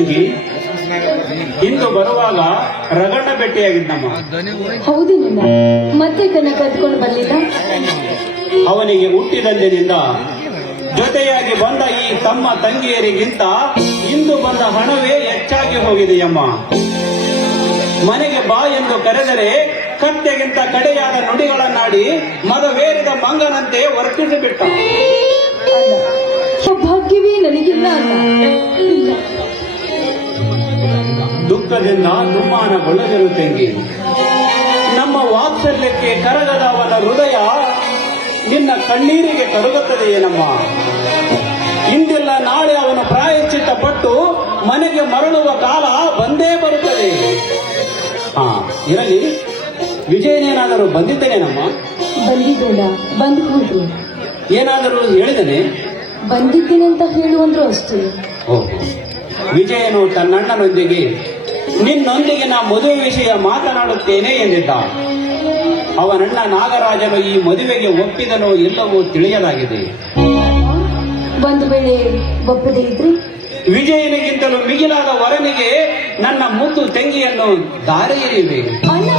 ತಂಗಿ ಇಂದು ಬರುವಾಗ ರಗಣ್ಣ ಭೇಟಿಯಾಗಿದ್ದಮ್ಮ ಹೌದೇನಮ್ಮ ಮತ್ತೆ ಕನ್ನ ಕದ್ಕೊಂಡು ಬರ್ಲಿಲ್ಲ ಅವನಿಗೆ ಹುಟ್ಟಿದಂದಿನಿಂದ ಜೊತೆಯಾಗಿ ಬಂದ ಈ ತಮ್ಮ ತಂಗಿಯರಿಗಿಂತ ಇಂದು ಬಂದ ಹಣವೇ ಹೆಚ್ಚಾಗಿ ಹೋಗಿದೆಯಮ್ಮ ಮನೆಗೆ ಬಾ ಎಂದು ಕರೆದರೆ ಕತ್ತೆಗಿಂತ ಕಡೆಯಾದ ನುಡಿಗಳನ್ನಾಡಿ ಮದವೇರಿದ ಮಂಗನಂತೆ ವರ್ತಿಸಿಬಿಟ್ಟ. ಭಾಗ್ಯವೇ ನನಗಿಲ್ಲ ದುಃಖದಿಂದ ದುಮ್ಮಾನಗೊಳ್ಳದಿರು ತಂಗಿ ನಮ್ಮ ವಾತ್ಸಲ್ಯಕ್ಕೆ ಕರಗದ ಅವನ ಹೃದಯ ನಿನ್ನ ಕಣ್ಣೀರಿಗೆ ಕರಗುತ್ತದೆ ಏನಮ್ಮ ಇಂದಿಲ್ಲ ನಾಳೆ ಅವನು ಪ್ರಾಯಶ್ಚಿತ್ತ ಪಟ್ಟು ಮನೆಗೆ ಮರಳುವ ಕಾಲ ಬಂದೇ ಬರುತ್ತದೆ. ಹಾ ಇರಲಿ. ವಿಜಯನೇನಾದರೂ ಬಂದಿದ್ದೇನೇನಮ್ಮ ಬಂದಿದ್ದೇನ ಬಂದು ಹೋದ್ರು ಏನಾದರೂ ಹೇಳಿದನೆ ಬಂದಿದ್ದೀನಿ ಅಂತ ಹೇಳುವಂದ್ರು ಅಷ್ಟೇ. ಓಹೋ. ವಿಜಯನು ತನ್ನಣ್ಣನೊಂದಿಗೆ ನಿನ್ನೊಂದಿಗೆ ನಾ ಮದುವೆ ವಿಷಯ ಮಾತನಾಡುತ್ತೇನೆ ಎಂದಿದ್ದ ಅವನಣ್ಣ ನಾಗರಾಜನು ಈ ಮದುವೆಗೆ ಒಪ್ಪಿದನೋ ಎಲ್ಲವೂ ತಿಳಿಯಲಾಗಿದೆ. ಒಂದು ವೇಳೆ ಒಪ್ಪದೇ ಇದ್ರೆ? ವಿಜಯನಿಗಿಂತಲೂ ಮಿಗಿಲಾದ ವರನಿಗೆ ನನ್ನ ಮುದ್ದು ತಂಗಿಯನ್ನು ದಾರಿ ಅಣ್ಣ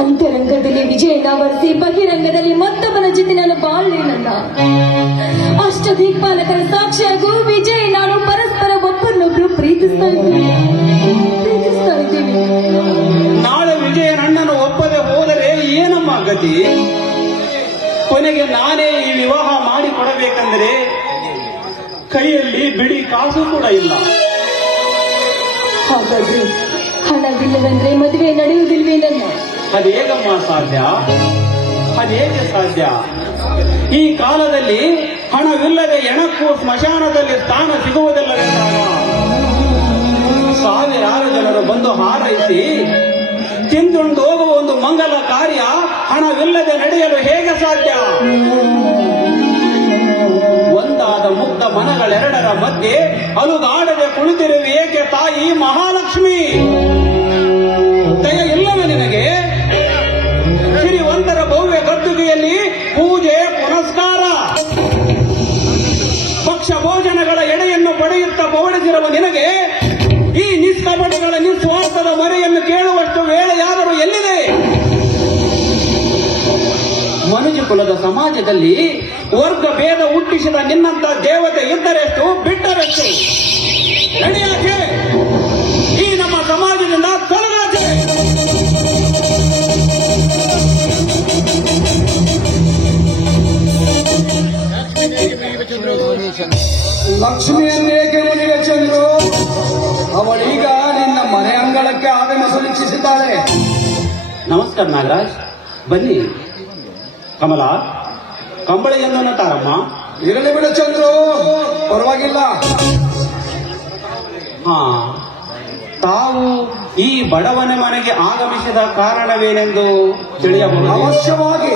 ಅಂತರಂಗದಲ್ಲಿ ವಿಜಯನ ವರಿಸಿ ಬಹಿರಂಗದಲ್ಲಿ ಮತ್ತೊಬ್ಬನ ಜೊತೆ ನಾನು ಬಾಳ್ಲೇನಲ್ಲ. ಅಷ್ಟ ದಿಕ್ಪಾಲಕರ ಸಾಕ್ಷಿಯಾಗೂ ವಿಜಯ ನಾನು ಪರಸ್ಪರ ಒಬ್ಬರನ್ನೊಬ್ರು ಪ್ರೀತಿಸ್ತಾ ಇದ್ದೀವಿ ಪ್ರೀತಿಸ್ತಾ ಇದ್ದೀವಿ. ನಾಳೆ ವಿಜಯನಣ್ಣನು ಒಪ್ಪದೆ ಹೋದರೆ ಏನಮ್ಮ ಗತಿ? ಕೊನೆಗೆ ನಾನೇ ಈ ವಿವಾಹ ಮಾಡಿಕೊಡಬೇಕೆಂದರೆ ಕೈಯಲ್ಲಿ ಬಿಡಿ ಕಾಸು ಕೂಡ ಇಲ್ಲ. ಹಾಗಾದ್ರೆ ಹಣವಿಲ್ಲವೆಂದ್ರೆ ಮದುವೆ ನಡೆಯುವುದಿಲ್ವೇನನ್ನ ಅದೇಗಮ್ಮ ಸಾಧ್ಯ? ಅದೇಗೆ ಸಾಧ್ಯ? ಈ ಕಾಲದಲ್ಲಿ ಹಣವಿಲ್ಲದೆ ಎಣಕ್ಕೂ ಸ್ಮಶಾನದಲ್ಲಿ ಸ್ಥಾನ ಸಿಗುವುದಿಲ್ಲವೆಂದಾಗ ಸಾವಿರಾರು ಜನರು ಬಂದು ಹಾರೈಸಿ ತಿಂದುಂಡು ಹೋಗುವ ಒಂದು ಮಂಗಲ ಕಾರ್ಯ ಹಣವಿಲ್ಲದೆ ನಡೆಯಲು ಹೇಗೆ ಸಾಧ್ಯ? ಒಂದಾದ ಮುಕ್ತ ಮನಗಳೆರಡರ ಮಧ್ಯೆ ಅಲುಗಾಡದೆ ಕುಳಿತಿರುವ, ಏಕೆ ತಾಯಿ ಮಹಾಲಕ್ಷ್ಮಿ? ದಯ ಇಲ್ಲವೇ ನಿನಗೆ? ಸಿರಿವಂತರ ಭವ್ಯ ಗದ್ದುಗೆಯಲ್ಲಿ ಕುಲದ ಸಮಾಜದಲ್ಲಿ ವರ್ಗ ಭೇದ ಹುಟ್ಟಿಸಿದ ನಿನ್ನಂತ ದೇವತೆ ಇದ್ದರೆಷ್ಟು ಬಿಟ್ಟರೆಷ್ಟು? ನಡೆಯಾಕೆ ಈ ನಮ್ಮ ಸಮಾಜದಿಂದ ತೊಲಗಾಚೆ ಲಕ್ಷ್ಮಿಯನ್ನೇಕೆ ಮುನಿಗೆ ಚಂದ್ರು. ಅವಳೀಗ ನಿನ್ನ ಮನೆ ಅಂಗಳಕ್ಕೆ ಆಗಮಿಸಲಿಚ್ಛಿಸಿದ್ದಾಳೆ ನಮಸ್ಕಾರ ನಾಗರಾಜ್. ಬನ್ನಿ. ಕಮಲ ಕಂಬಳಿಯನ್ನು ತಾರಮ್ಮ ಇರಲಿ ಬಿಡ ಚಂದ್ರು ಪರವಾಗಿಲ್ಲ. ಹಾ ತಾವು ಈ ಬಡವನ ಮನೆಗೆ ಆಗಮಿಸಿದ ಕಾರಣವೇನೆಂದು ತಿಳಿಯಬಹುದು? ಅವಶ್ಯವಾಗಿ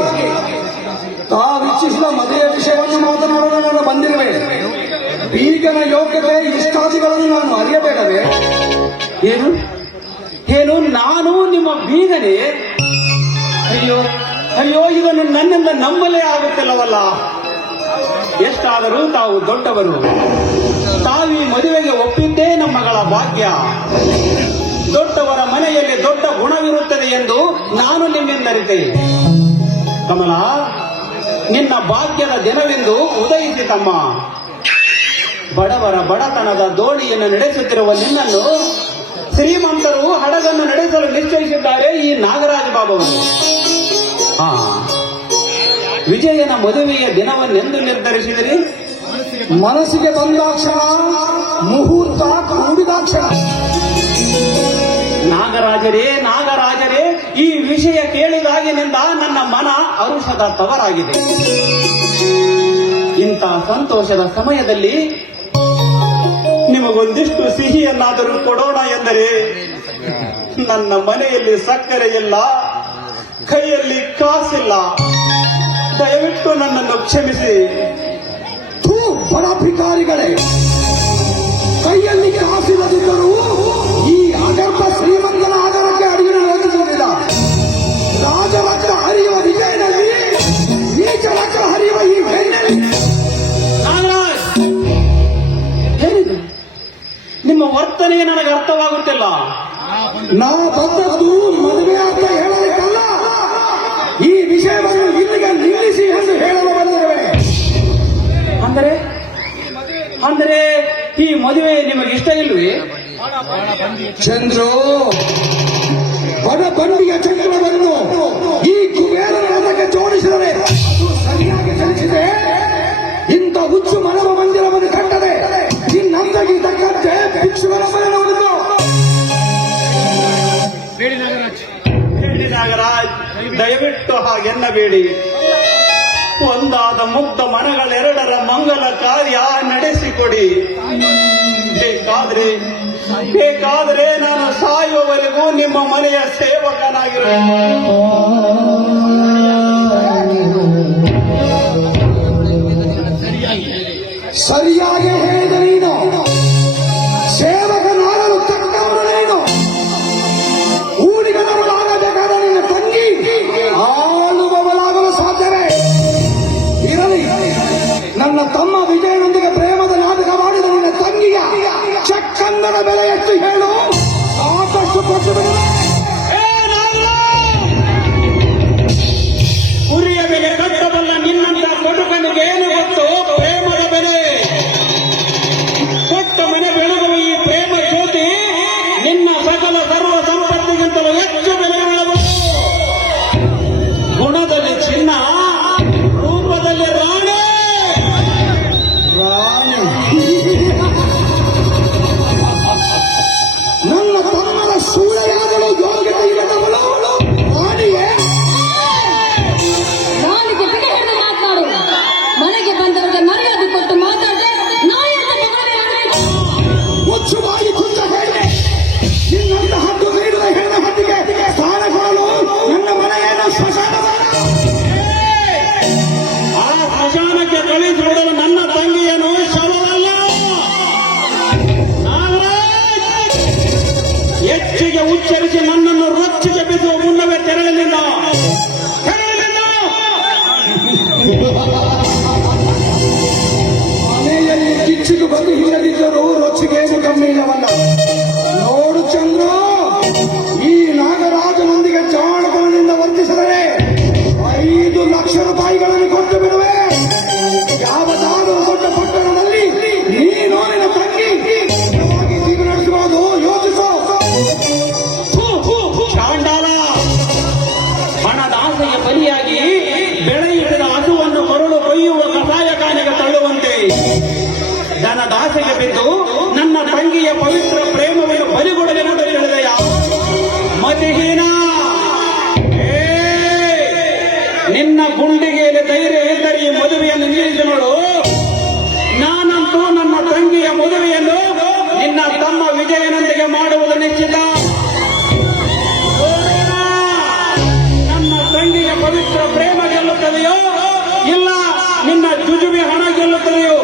ತಾವಿಚ್ಛಿಸಿದ ಮದುವೆಯ ವಿಷಯವನ್ನು ಮಾತನಾಡಲು ನಾನು ಬಂದಿರುವೆ. ಬೀಗನ ಯೋಗ್ಯತೆ ಇಷ್ಟಾದಿಗಳನ್ನು ನಾನು ಅರಿಯಬೇಡವೇ. ಏನು? ಏನು? ನಾನು ನಿಮ್ಮ ಬೀಗನೆ? ಅಯ್ಯೋ ಅಯ್ಯೋ ಇದನ್ನು ನನ್ನಿಂದ ನಂಬಲೇ ಆಗುತ್ತಿಲ್ಲವಲ್ಲ. ಎಷ್ಟಾದರೂ ತಾವು ದೊಡ್ಡವರು. ತಾವಿ ಮದುವೆಗೆ ಒಪ್ಪಿದ್ದೇ ನಮ್ಮಗಳ ಭಾಗ್ಯ. ದೊಡ್ಡವರ ಮನೆಯಲ್ಲಿ ದೊಡ್ಡ ಗುಣವಿರುತ್ತದೆ ಎಂದು ನಾನು ನಿಮ್ಮಿಂದ ಅರಿತೆ. ಕಮಲ, ನಿನ್ನ ಭಾಗ್ಯದ ದಿನವೆಂದು ಉದಯಿಸಿ ತಮ್ಮ. ಬಡವರ ಬಡತನದ ದೋಣಿಯನ್ನು ನಡೆಸುತ್ತಿರುವ ನಿನ್ನನ್ನು ಶ್ರೀಮಂತರು ಹಡಗನ್ನು ನಡೆಸಲು ನಿಶ್ಚಯಿಸಿದ್ದಾರೆ ಈ ನಾಗರಾಜ ಬಾಬವರು. ಹಾ. ವಿಜಯನ ಮದುವೆಯ ದಿನವನ್ನೆಂದು ನಿರ್ಧರಿಸಿದರೆ? ಮನಸ್ಸಿಗೆ ಬಂದಾಕ್ಷರ ಮುಹೂರ್ತ ಕೂಡಿದಾಕ್ಷರ ನಾಗರಾಜರೇ ನಾಗರಾಜರೇ ಈ ವಿಷಯ ಕೇಳಿದಾಗಿನಿಂದ ನನ್ನ ಮನ ಅರುಷದ ತವರಾಗಿದೆ. ಇಂಥ ಸಂತೋಷದ ಸಮಯದಲ್ಲಿ ನಿಮಗೊಂದಿಷ್ಟು ಸಿಹಿಯನ್ನಾದರೂ ಕೊಡೋಣ ಎಂದರೆ ನನ್ನ ಮನೆಯಲ್ಲಿ ಸಕ್ಕರೆ ಇಲ್ಲ. ಕೈಯಲ್ಲಿ ಕಾಸಿಲ್ಲ. ದಯವಿಟ್ಟು ನನ್ನನ್ನು ಕ್ಷಮಿಸಿ. ಥೂ ಬಡ ಭಿಕಾರಿಗಳೇ ಕೈಯಲ್ಲಿ ಕಾಸಿಲ್ಲದಿದ್ದರೂ ಈ ಅಗರ್ಭ ಶ್ರೀಮಂತನ ಆಧಾರಕ್ಕೆ ಅಡುಗೆ ಒದಗಿಸುವುದಿಲ್ಲ ರಾಜರಕ್ತ ಹರಿಯುವ ವಿಜಯದಲ್ಲಿ ರಕ್ತ ಹರಿಯುವ ಈ ನಾಗರಾಜ್! ನಿಮ್ಮ ವರ್ತನೆ ನನಗೆ ಅರ್ಥವಾಗುತ್ತಿಲ್ಲ. ನಾ ಬಂದದ್ದು ಅಂದರೆ ಈ ಮದುವೆ ನಿಮಗೆ ಇಷ್ಟ ಇಲ್ವೇ? ಚಂದ್ರು ಬಡ ಬಂಡಿಯ ಚಂದ್ರವನ್ನು ಈ ಕುಬೇರನ ರಥಕ್ಕೆ ಜೋಡಿಸಿದರೆ ಅದು ಸರಿಯಾಗಿ ಚಲಿಸಿದೆ. ಇಂಥ ಹುಚ್ಚು ಮನವ ಮಂದಿರವನ್ನು ಕಟ್ಟದೆ ಇನ್ನಂದಗಿ ತಕ್ಕಂತೆ ಭಿಕ್ಷುಗಳ ನಾಗರಾಜ್ ದಯವಿಟ್ಟು ಹಾಗೆನ್ನಬೇಡಿ. ಒಂದಾದ ಮುಗ್ಧ ಮನಗಳೆರಡರ ಮಂಗಲ ಕಾರ್ಯ ನಡೆಸಿಕೊಡಿ. ಬೇಕಾದ್ರೆ ಬೇಕಾದ್ರೆ ನಾನು ಸಾಯುವವರೆಗೂ ನಿಮ್ಮ ಮನೆಯ ಸೇವಕನಾಗಿರುವೆ. ಸರಿಯಾಗಿ ಹೇಳಿದ. ವಿಜಯನೊಂದಿಗೆ ಪ್ರೇಮದ ನಾಟಕ ಮಾಡಿದ ನನ್ನ ತಂಗಿಯ ಚಕ್ಕಂದರ ಬೆಲೆ ಎಷ್ಟು ಹೇಳು? ಸಾಕಷ್ಟು ಕೊಟ್ಟು ನೋಡು ಚಂದ್ರ, ಈ ನಾಗರಾಜನೊಂದಿಗೆ ಜಾಣತನದಿಂದ ವರ್ತಿಸಿದರೆ ಐದು ಲಕ್ಷ ರೂಪಾಯಿಗಳನ್ನು ಕೊಟ್ಟು ಬಿಡುವೆ. ಯಾವದಾದರೂ ದೊಡ್ಡ ಪಟ್ಟಣದಲ್ಲಿ ನೀನು ನಿನ್ನ ತಂಗಿ ಜೀವನ ನಡೆಸಬಹುದು ಯೋಚಿಸು. ಚಾಂಡಾಲ ಹಣದ ಆಸೆಗೆ ಬೆಳೆ ಹಿಡಿದ ಹಸುವನ್ನು ಮರಳು ಕೊಯ್ಯುವ ಕಸಾಯಖಾನೆಗೆ ತಳ್ಳುವಂತೆ. ಧನದಾಸೆಗೆ ಬಿದ್ದು ತಂಗಿಯ ಪವಿತ್ರ ಪ್ರೇಮವನ್ನು ಬಲಿಗೊಡಲೆಂದು ಹೇಳಿದೆ ಮತಿಹೀನ? ಏ, ನಿನ್ನ ಗುಂಡಿಗೆಯಲ್ಲಿ ಧೈರ್ಯ ಇದ್ದರೆ ಈ ಮದುವೆಯನ್ನು ನಿಲ್ಲಿಸಿ ನೋಡು. ನಾನಂತೂ ನನ್ನ ತಂಗಿಯ ಮದುವೆಯನ್ನು ನಿನ್ನ ತಮ್ಮ ವಿಜಯನೊಂದಿಗೆ ಮಾಡುವುದು ನಿಶ್ಚಿತ. ನನ್ನ ತಂಗಿಯ ಪವಿತ್ರ ಪ್ರೇಮ ಗೆಲ್ಲುತ್ತದೆಯೋ? ಇಲ್ಲ ನಿನ್ನ ಜುಜುಬಿ ಹಣ ಗೆಲ್ಲುತ್ತದೆಯೋ?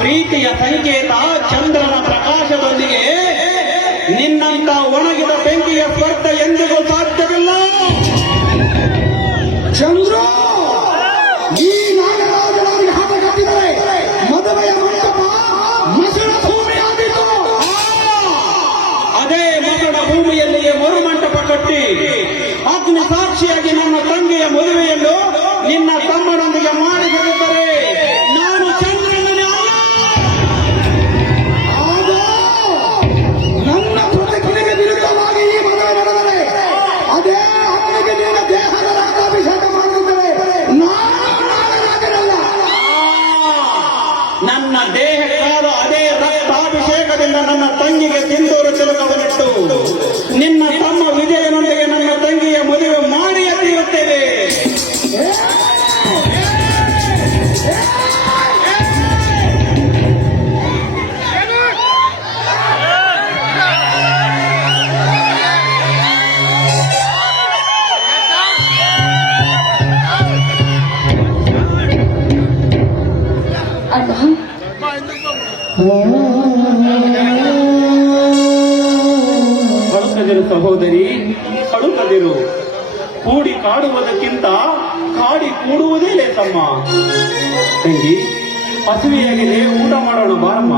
ಪ್ರೀತಿಯ ಸಂಕೇತ ಚಂದ್ರನ ಪ್ರಕಾಶದೊಂದಿಗೆ ನಿನ್ನಂತ ಒಣಗಿದ ಬೆಂಕಿಯ ಸ್ವರ್ಥ ಎಂದಿಗೂ ಸಾಧ್ಯವಿಲ್ಲ. ಚಂದ್ರ ಮಸಣ ಅದೇ ಮಗನ ಭೂಮಿಯಲ್ಲಿಯೇ ಮರುಮಂಟಪ ಕಟ್ಟಿ ಅಗ್ನಿ ಸಾಕ್ಷಿಯಾಗಿ ನನ್ನ ತಂಗಿಯ ಮದುವೆಯನ್ನು ನಿನ್ನ ತಮ್ಮನೊಂದಿಗೆ ಮಾಡಿಸಿರುತ್ತಾರೆ ರಕ್ತಾಭಿಷೇಕದಿಂದ ನನ್ನ ತಂಗಿಗೆ ಸಿಂಧೂರು ತಿಲಕವನ್ನಿಟ್ಟು ನಿನ್ನ ಸಹೋದರ ಸಹೋದರಿ ಕಳುಕದಿರು ಕೂಡಿ ಕಾಡುವುದಕ್ಕಿಂತ ಕಾಡಿ ಕೂಡುವುದೇ ಲೇತಮ್ಮ ತಂಗಿ ಹಸಿವೆಯಾಗಿದೆ ಊಟ ಮಾಡೋಣ ಬಾರಮ್ಮ.